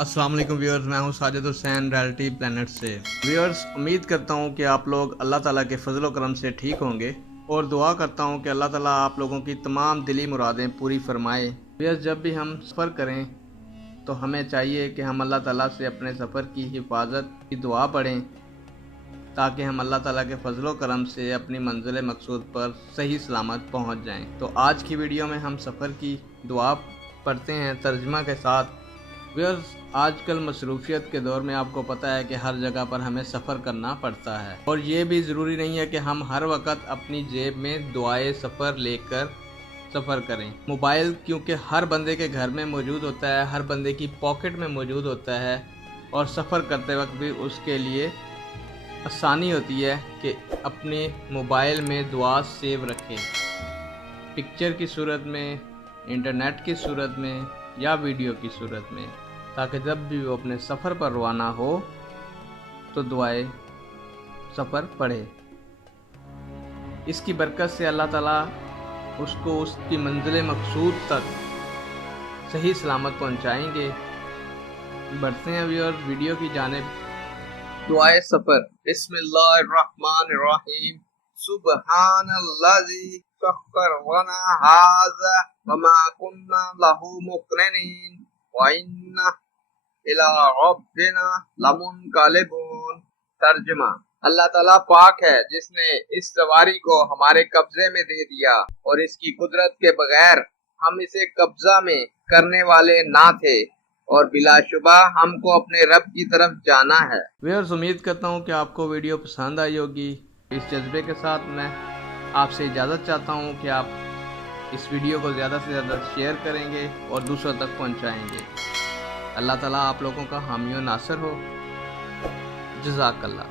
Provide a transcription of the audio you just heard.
अस्सलाम वालेकुम व्यूअर्स, मैं हूं साजिद हुसैन रियलिटी प्लैनेट से। व्यूअर्स, उम्मीद करता हूं कि आप लोग अल्लाह ताला के फजल व करम से ठीक होंगे और दुआ करता हूं कि अल्लाह ताला आप लोगों की तमाम दिली मुरादें पूरी फरमाए। व्यूअर्स, जब भी हम सफ़र करें तो हमें चाहिए कि हम अल्लाह ताला से अपने सफ़र की हिफाजत की दुआ पढ़ें ताकि हम अल्लाह ताला के फजल व करम से अपनी मंजिल मकसूद पर सही सलामत पहुंच जाएं। तो आज की वीडियो में हम सफ़र की दुआ पढ़ते हैं तर्जमा के साथ। व्यूअर्स, आजकल मसरूफियत के दौर में आपको पता है कि हर जगह पर हमें सफ़र करना पड़ता है और ये भी ज़रूरी नहीं है कि हम हर वक्त अपनी जेब में दुआए सफ़र लेकर सफ़र करें। मोबाइल क्योंकि हर बंदे के घर में मौजूद होता है, हर बंदे की पॉकेट में मौजूद होता है और सफ़र करते वक्त भी उसके लिए आसानी होती है कि अपने मोबाइल में दुआ सेव रखें, पिक्चर की सूरत में, इंटरनेट की सूरत में या वीडियो की सूरत में, ताकि जब भी वो अपने सफ़र पर रवाना हो तो दुआए सफ़र पढ़े। इसकी बरकत से अल्लाह ताला उसको उसकी मंजिल मकसूद तक सही सलामत पहुंचाएंगे। बढ़ते हैं व्यूअर्स वीडियो की जानिब। दुआए सफ़र। बिस्मिल्लाहिर्रहमानिर्रहीम। सुब्हानल्लाज़ी सख्खर लना हाज़ा वमा कुन्ना लहू मुक़रिनीन व इन्ना इला रब्बिना लमुनक़लिबून। तर्जुमा। अल्लाह ताला पाक है जिसने इस सवारी को हमारे कब्जे में दे दिया और इसकी कुदरत के बगैर हम इसे कब्जा में करने वाले ना थे और बिलाशुबा हमको अपने रब की तरफ जाना है। व्यूअर्स, उम्मीद करता हूँ कि आपको वीडियो पसंद आई होगी। इस जज्बे के साथ मैं आपसे इजाज़त चाहता हूँ कि आप इस वीडियो को ज़्यादा से ज़्यादा शेयर करेंगे और दूसरों तक पहुँचाएँगे। अल्लाह ताला आप लोगों का हामी व नासिर हो। जज़ाकल्लाह।